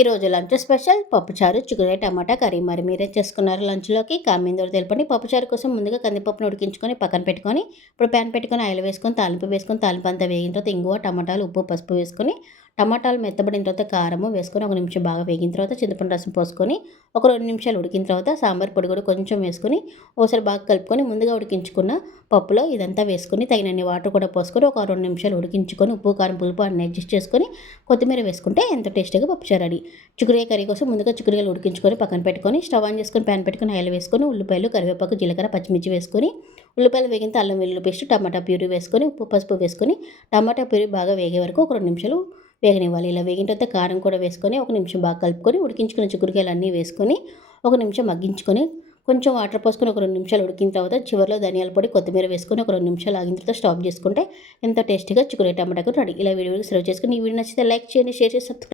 ఈరోజు lunch special పప్పుచారు చిక్కుడుకాయ టమాటా కర్రీ. మరి మీరేం చేసుకున్నారు లంచ్లోకి కామెంట్ తెలపండి. పప్పుచారు కోసం ముందుగా కందిపప్పును ఉడికించుకొని పక్కన పెట్టుకొని ఇప్పుడు ప్యాన్ పెట్టుకొని ఆయిల్ వేసుకొని తాలింపు అంతా వేగిన తర్వాత ఇంగువ టమాటాలు ఉప్పు పసుపు వేసుకొని టమాటాలు మెత్తబడిన తర్వాత కారము వేసుకొని ఒక నిమిషం బాగా వేగిన తర్వాత చింతపండు రసం పోసుకొని ఒక 2 నిమిషాలు ఉడికిన తర్వాత సాంబార్ పొడి కూడా కొంచెం వేసుకొని ఒకసారి బాగా కలుపుకొని ముందుగా ఉడికించుకున్న పప్పులో ఇదంతా వేసుకొని తగినన్ని వాటర్ కూడా పోసుకొని ఒక 2 నిమిషాలు ఉడికించుకొని ఉప్పు కారం పులుపు అన్ని అడ్జస్ట్ చేసుకొని కొత్తిమీర వేసుకుంటే ఎంతో టేస్టీగా పప్పుచారు రెడీ. చిక్కుడుకాయ కర్రీ కోసం ముందుగా చిక్కుడుకాయలు ఉడికించుకొని పక్కన పెట్టుకొని స్టవ్ ఆన్ చేసుకొని ప్యాన్ పెట్టుకొని ఆయిల్ వేసుకొని ఉల్లిపాయలు కరివేపాకు జీలకర్ర పచ్చిమిర్చి వేసుకొని ఉల్లిపాయలు వేగిన అల్లం వెల్లుల్లి పేస్ట్ టమాటా ప్యూరీ వేసుకొని ఉప్పు పసుపు వేసుకొని టమాటా ప్యూరీ బాగా వేగే వరకు ఒక 2 నిమిషాలు వేగనివ్వాలి. ఇలా వేగిన తర్వాత కారం కూడా వేసుకొని ఒక నిమిషం బాగా కలుపుకొని ఉడికించుకున్న చిక్కుడుకాయలు అన్నీ వేసుకొని ఒక నిమిషం మగ్గించుకొని కొంచెం వాటర్ పోసుకొని ఒక 2 నిమిషాలు ఉడికిన తర్వాత చివరిలో ధనియాల పొడి కొత్తిమీర వేసుకొని ఒక 2 నిమిషాలు ఆగిన తర్వాత స్టాప్ చేసుకుంటే ఎంతో టేస్టీగా చిక్కుడుకాయ టమాటా రెడీ. ఇలా వీడియోకి సర్వ్ చేసుకొని ఈ వీడియో నచ్చితే లైక్ చేయండి, షేర్ చేసి సబ్స్క్రైబ్